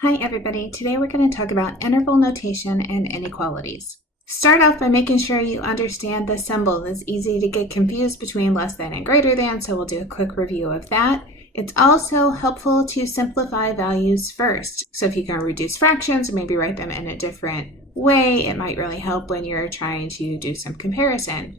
Hi everybody, today we're going to talk about interval notation and inequalities. Start off by making sure you understand the symbol. It's easy to get confused between less than and greater than, so we'll do a quick review of that. It's also helpful to simplify values first. So if you can reduce fractions or maybe write them in a different way, it might really help when you're trying to do some comparison.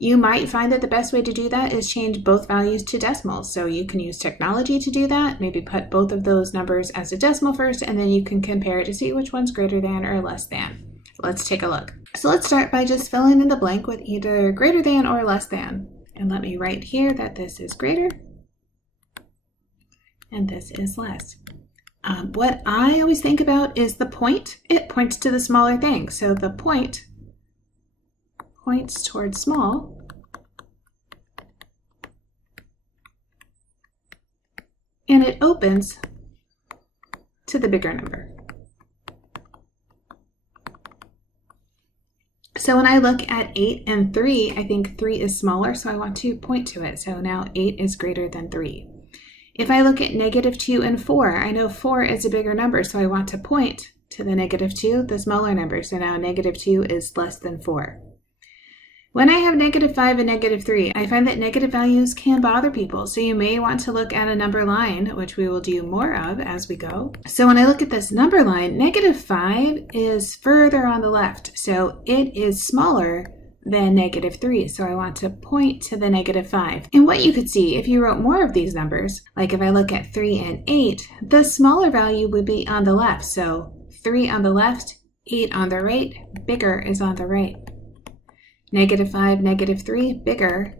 You might find that the best way to do that is change both values to decimals. So you can use technology to do that. Maybe put both of those numbers as a decimal first, and then you can compare it to see which one's greater than or less than. Let's take a look. So let's start by just filling in the blank with either greater than or less than. And let me write here that this is greater and this is less. What I always think about is the point. It points to the smaller thing. So the point points towards small, and it opens to the bigger number. So when I look at 8 and 3, I think 3 is smaller, so I want to point to it. So now 8 is greater than 3. If I look at -2 and 4, I know 4 is a bigger number, so I want to point to the -2, the smaller number. So now -2 is less than 4. When I have -5 and -3, I find that negative values can bother people, so you may want to look at a number line, which we will do more of as we go. So when I look at this number line, -5 is further on the left, so it is smaller than -3, so I want to point to the -5. And what you could see if you wrote more of these numbers, like if I look at 3 and 8, the smaller value would be on the left, so 3 on the left, 8 on the right, bigger is on the right. -5, -3, bigger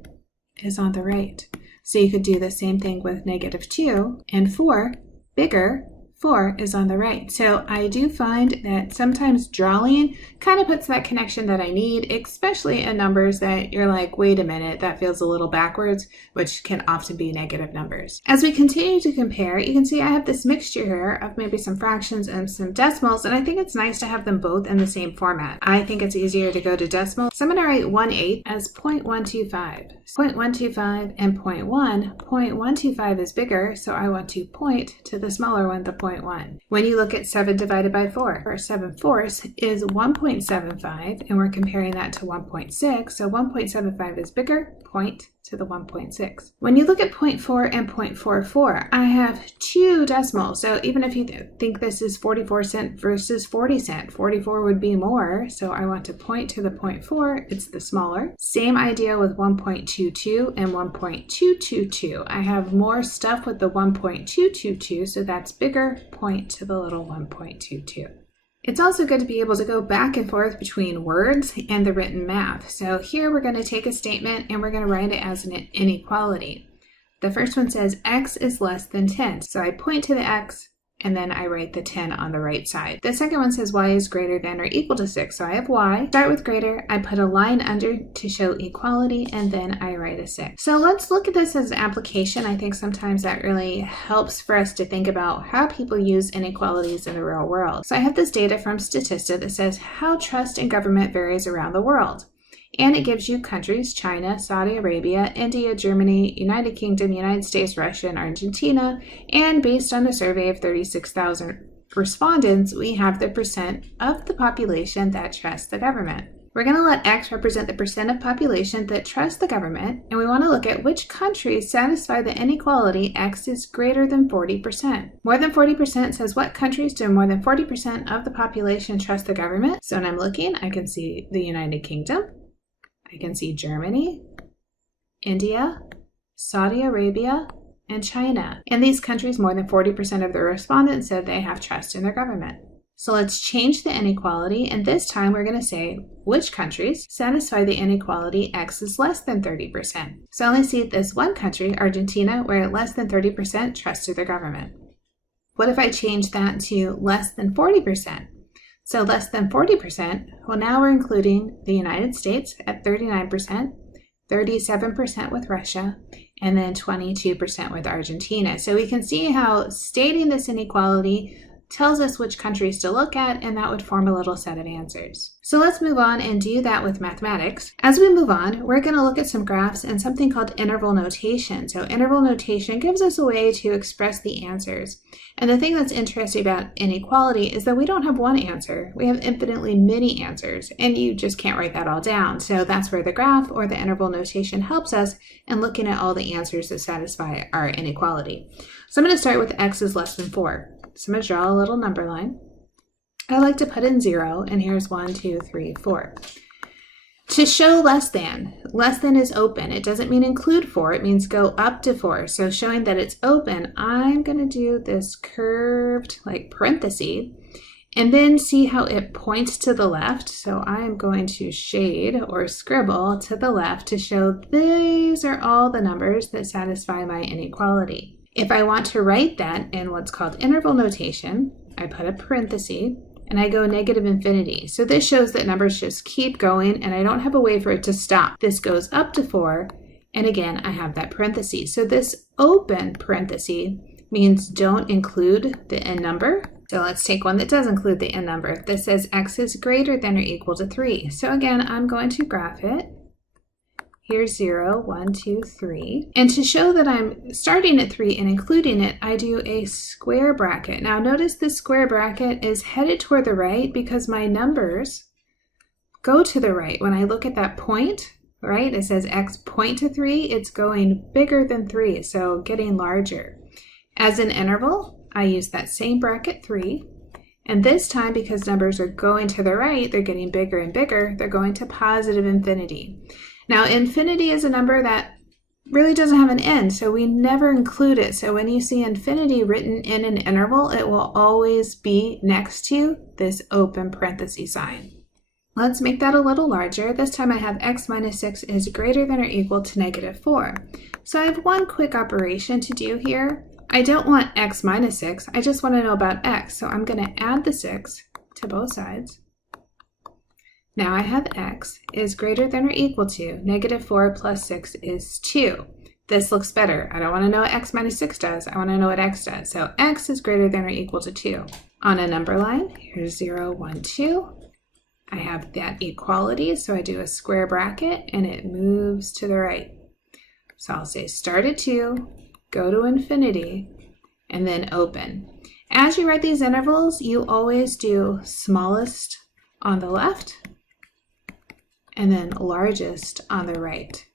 is on the right. So you could do the same thing with -2 and 4, bigger, 4 is on the right. So I do find that sometimes drawing kind of puts that connection that I need, especially in numbers that you're like, wait a minute, that feels a little backwards, which can often be negative numbers. As we continue to compare, you can see I have this mixture here of maybe some fractions and some decimals, and I think it's nice to have them both in the same format. I think it's easier to go to decimal. So I'm going to write 1/8 as 0.125. 0.125 and 0.1. 0.125 is bigger, so I want to point to the smaller one, the 0.1. When you look at 7 divided by 4, or 7/4 is 1.75, and we're comparing that to 1.6, so 1.75 is bigger, point to the 1.6. When you look at 0.4 and 0.44, I have two decimals, so even if you think this is 44 cent versus 40 cent, 44 would be more, so I want to point to the 0.4, it's the smaller. Same idea with 1.22 and 1.222. I have more stuff with the 1.222, so that's bigger, point to the little 1.22. It's also good to be able to go back and forth between words and the written math. So here we're going to take a statement and we're going to write it as an inequality. The first one says x is less than 10. So I point to the x and then I write the 10 on the right side. The second one says y is greater than or equal to 6. So I have y, start with greater, I put a line under to show equality, and then I write a 6. So let's look at this as an application. I think sometimes that really helps for us to think about how people use inequalities in the real world. So I have this data from Statista that says how trust in government varies around the world. And it gives you countries: China, Saudi Arabia, India, Germany, United Kingdom, United States, Russia, and Argentina. And based on a survey of 36,000 respondents, we have the percent of the population that trusts the government. We're going to let X represent the percent of population that trusts the government, and we want to look at which countries satisfy the inequality X is greater than 40%. More than 40% says what countries do more than 40% of the population trust the government. So when I'm looking, I can see the United Kingdom, I can see Germany, India, Saudi Arabia, and China. In these countries, more than 40% of the respondents said they have trust in their government. So let's change the inequality, and this time we're going to say which countries satisfy the inequality X is less than 30%. So I only see this one country, Argentina, where less than 30% trusted their government. What if I change that to less than 40%? So less than 40%, well, now we're including the United States at 39%, 37% with Russia, and then 22% with Argentina. So we can see how stating this inequality tells us which countries to look at, and that would form a little set of answers. So let's move on and do that with mathematics. As we move on, we're going to look at some graphs and something called interval notation. So interval notation gives us a way to express the answers. And the thing that's interesting about inequality is that we don't have one answer. We have infinitely many answers, and you just can't write that all down. So that's where the graph or the interval notation helps us in looking at all the answers that satisfy our inequality. So I'm going to start with x is less than 4. So I'm going to draw a little number line. I like to put in 0, and here's 1, 2, 3, 4. To show less than is open. It doesn't mean include 4, it means go up to 4. So showing that it's open, I'm going to do this curved like parenthesis, and then see how it points to the left. So I'm going to shade or scribble to the left to show these are all the numbers that satisfy my inequality. If I want to write that in what's called interval notation, I put a parenthesis and I go negative infinity. So this shows that numbers just keep going and I don't have a way for it to stop. This goes up to 4, and again, I have that parenthesis. So this open parenthesis means don't include the end number. So let's take one that does include the end number. This says x is greater than or equal to 3. So again, I'm going to graph it. Here's 0, 1, 2, 3. And to show that I'm starting at 3 and including it, I do a square bracket. Now notice this square bracket is headed toward the right because my numbers go to the right. When I look at that point, right, it says x point to 3, it's going bigger than 3, so getting larger. As an interval, I use that same bracket 3. And this time, because numbers are going to the right, they're getting bigger and bigger, they're going to positive infinity. Now, infinity is a number that really doesn't have an end, so we never include it. So when you see infinity written in an interval, it will always be next to this open parenthesis sign. Let's make that a little larger. This time I have x minus 6 is greater than or equal to negative 4. So I have one quick operation to do here. I don't want x minus 6, I just want to know about x. So I'm going to add the 6 to both sides. Now I have x is greater than or equal to negative 4 plus 6 is 2. This looks better. I don't want to know what x minus 6 does. I want to know what x does. So x is greater than or equal to 2. On a number line, here's 0, 1, 2. I have that equality, so I do a square bracket and it moves to the right. So I'll say start at 2, go to infinity, and then open. As you write these intervals, you always do smallest on the left and then largest on the right.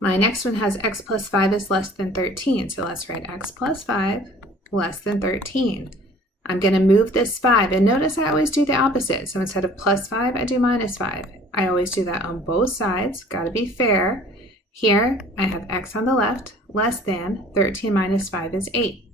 My next one has x plus 5 is less than 13. So let's write x plus 5 less than 13. I'm going to move this 5. And notice I always do the opposite. So instead of plus 5, I do minus 5. I always do that on both sides. Got to be fair. Here, I have x on the left, less than 13 minus 5 is 8.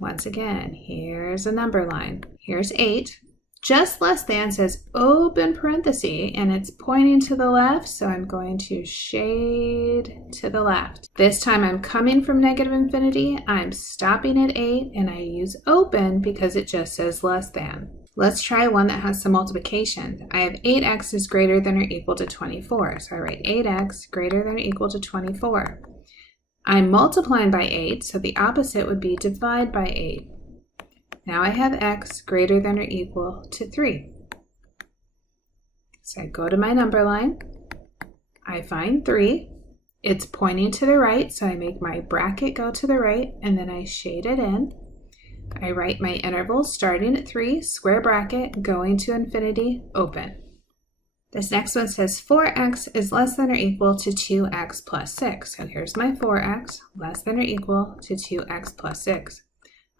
Once again, here's a number line. Here's 8. Just less than says open parenthesis, and it's pointing to the left, so I'm going to shade to the left. This time I'm coming from negative infinity, I'm stopping at 8, and I use open because it just says less than. Let's try one that has some multiplication. I have 8x is greater than or equal to 24, so I write 8x greater than or equal to 24. I'm multiplying by 8, so the opposite would be divide by 8. Now I have x greater than or equal to 3. So I go to my number line, I find 3, it's pointing to the right, so I make my bracket go to the right, and then I shade it in. I write my intervals starting at 3, square bracket, going to infinity, open. This next one says 4x is less than or equal to 2x plus 6. So here's my 4x, less than or equal to 2x plus 6.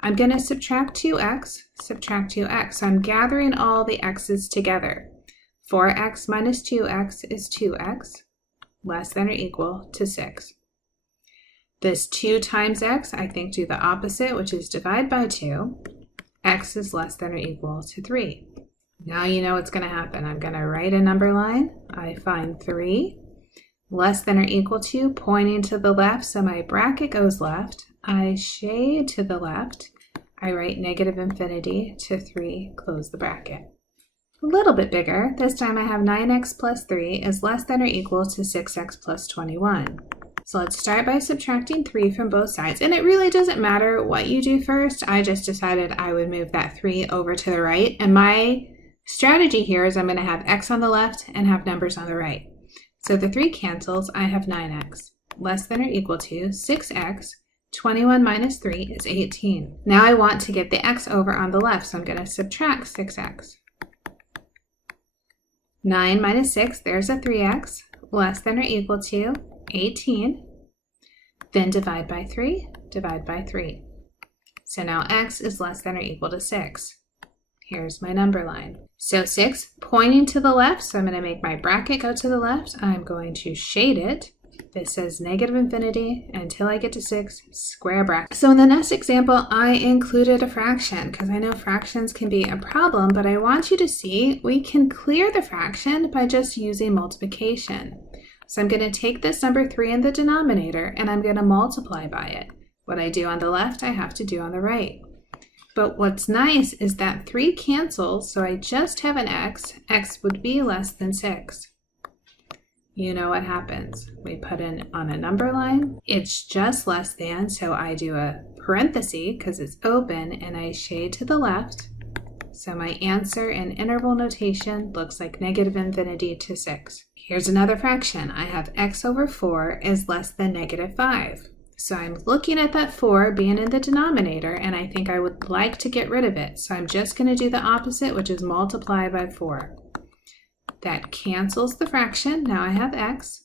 I'm going to subtract 2x, so I'm gathering all the x's together. 4x minus 2x is 2x, less than or equal to 6. This 2 times x, I think do the opposite, which is divide by 2. X is less than or equal to 3. Now you know what's going to happen. I'm going to write a number line. I find 3, less than or equal to, pointing to the left, so my bracket goes left. I shade to the left. I write negative infinity to 3, close the bracket. A little bit bigger. This time I have 9x plus 3 is less than or equal to 6x plus 21. So let's start by subtracting 3 from both sides. And it really doesn't matter what you do first. I just decided I would move that 3 over to the right. And my strategy here is I'm going to have x on the left and have numbers on the right. So the 3 cancels. I have 9x less than or equal to 6x. 21 minus 3 is 18. Now I want to get the x over on the left, so I'm going to subtract 6x. 9 minus 6, there's a 3x, less than or equal to 18. Then divide by 3, divide by 3. So now x is less than or equal to 6. Here's my number line. So 6 pointing to the left, so I'm going to make my bracket go to the left. I'm going to shade it. This says negative infinity until I get to 6, square bracket. So in the next example, I included a fraction because I know fractions can be a problem, but I want you to see we can clear the fraction by just using multiplication. So I'm going to take this number 3 in the denominator and I'm going to multiply by it. What I do on the left, I have to do on the right. But what's nice is that 3 cancels, so I just have an x. X would be less than 6. You know what happens. We put in on a number line. It's just less than, so I do a parenthesis because it's open and I shade to the left. So my answer in interval notation looks like negative infinity to 6. Here's another fraction. I have x over 4 is less than negative 5. So I'm looking at that 4 being in the denominator and I think I would like to get rid of it. So I'm just going to do the opposite, which is multiply by 4. That cancels the fraction. Now I have x.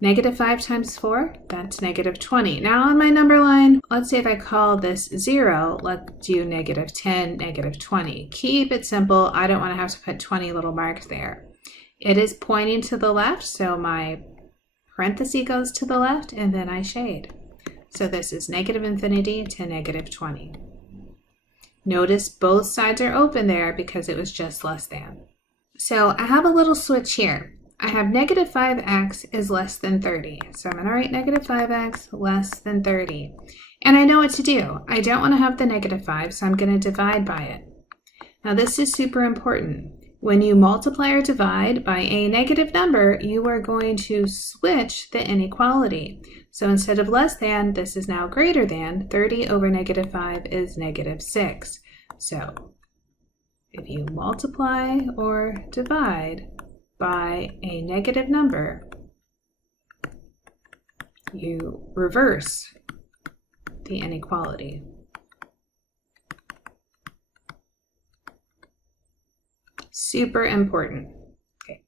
Negative 5 times 4, that's negative 20. Now on my number line, let's say if I call this 0, let's do negative 10, negative 20. Keep it simple. I don't want to have to put 20 little marks there. It is pointing to the left, so my parenthesis goes to the left, and then I shade. So this is negative infinity to negative 20. Notice both sides are open there because it was just less than. So I have a little switch here. I have negative 5x is less than 30. So I'm going to write negative 5x less than 30. And I know what to do. I don't want to have the negative 5, so I'm going to divide by it. Now this is super important. When you multiply or divide by a negative number, you are going to switch the inequality. So instead of less than, this is now greater than. 30 over negative 5 is negative 6. So if you multiply or divide by a negative number, you reverse the inequality. Super important. Okay.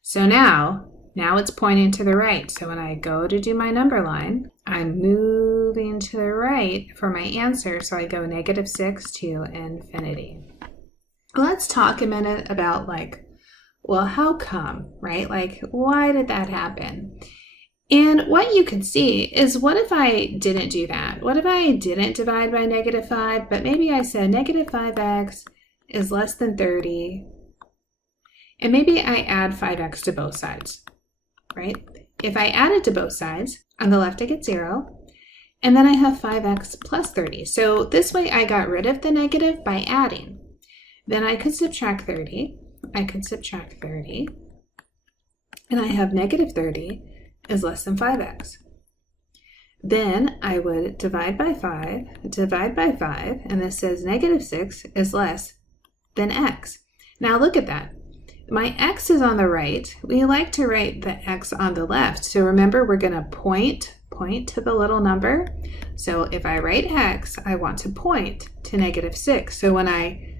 So now it's pointing to the right. So when I go to do my number line, I'm moving to the right for my answer. So I go negative 6 to infinity. Let's talk a minute about well, how come, right? Why did that happen? And what you can see is what if I didn't do that? What if I didn't divide by negative 5, but maybe I said negative 5x is less than 30, and maybe I add 5x to both sides, right? If I add it to both sides, on the left I get 0, and then I have 5x plus 30. So this way I got rid of the negative by adding. Then I could subtract 30. I could subtract 30. And I have negative 30 is less than 5x. Then I would divide by 5, and this says negative 6 is less than x. Now look at that. My x is on the right. We like to write the x on the left. So remember, we're going to point to the little number. So if I write x, I want to point to negative 6. So when I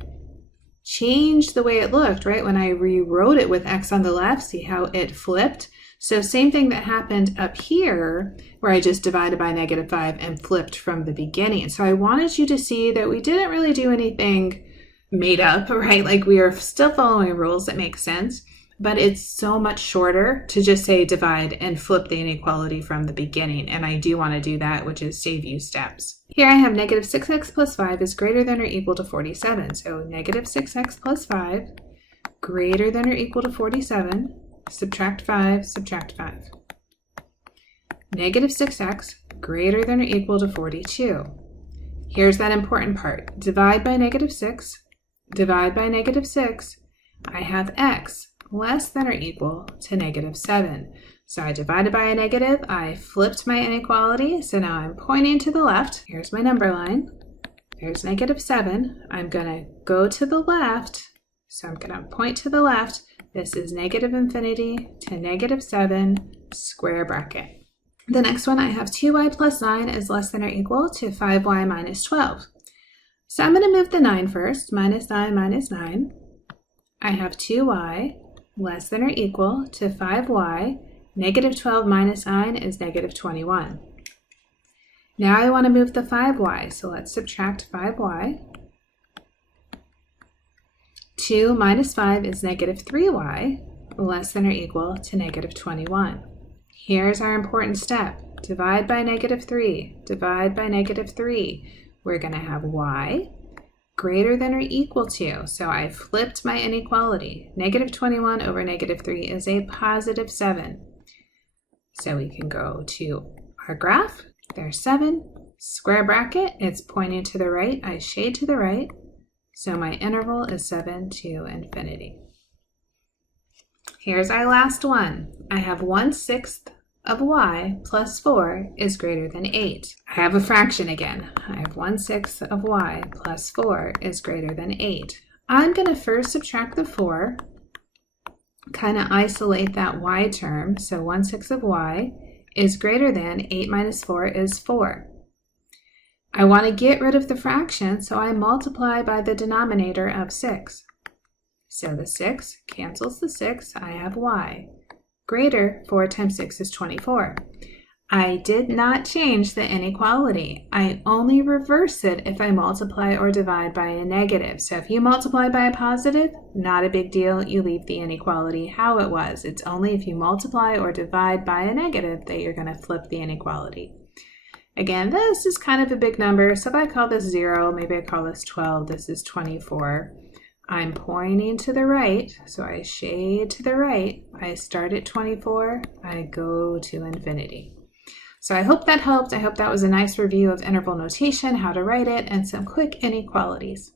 change the way it looked, right? When I rewrote it with x on the left, see how it flipped? So same thing that happened up here where I just divided by negative 5 and flipped from the beginning. So I wanted you to see that we didn't really do anything made up, right? We are still following rules that make sense, but it's so much shorter to just say divide and flip the inequality from the beginning. And I do want to do that, which is save you steps. Here I have negative 6x plus 5 is greater than or equal to 47. So negative 6x plus 5 greater than or equal to 47. Subtract 5, subtract 5. Negative 6x greater than or equal to 42. Here's that important part. Divide by negative 6. Divide by negative 6. I have x less than or equal to negative 7. So I divided by a negative, I flipped my inequality, so now I'm pointing to the left. Here's my number line. There's negative 7. I'm going to go to the left, so I'm going to point to the left. This is negative infinity to negative 7, square bracket. The next one, I have 2y plus 9 is less than or equal to 5y minus 12. So I'm going to move the 9 first, minus 9 minus 9. I have 2y less than or equal to 5y. Negative 12 minus 9 is negative 21. Now I want to move the 5y, so let's subtract 5y. 2 minus 5 is negative 3y, less than or equal to negative 21. Here's our important step. Divide by negative 3. Divide by negative 3. We're going to have y greater than or equal to. So I flipped my inequality. Negative 21 over negative 3 is a positive 7. So we can go to our graph. There's 7. Square bracket. It's pointing to the right. I shade to the right. So my interval is 7 to infinity. Here's our last one. I have 1/6 of y plus 4 is greater than 8. I have a fraction again. I have 1/6 of y plus 4 is greater than 8. I'm going to first subtract the 4, kind of isolate that y term. So 1/6 of y is greater than 8 minus 4 is 4. I want to get rid of the fraction, so I multiply by the denominator of 6. So the 6 cancels the 6. I have y. Greater, 4 times 6 is 24. I did not change the inequality. I only reverse it if I multiply or divide by a negative. So if you multiply by a positive, not a big deal. You leave the inequality how it was. It's only if you multiply or divide by a negative that you're going to flip the inequality. Again, this is kind of a big number, so if I call this 0, maybe I call this 12, this is 24. I'm pointing to the right, so I shade to the right. I start at 24, I go to infinity. So I hope that helped. I hope that was a nice review of interval notation, how to write it, and some quick inequalities.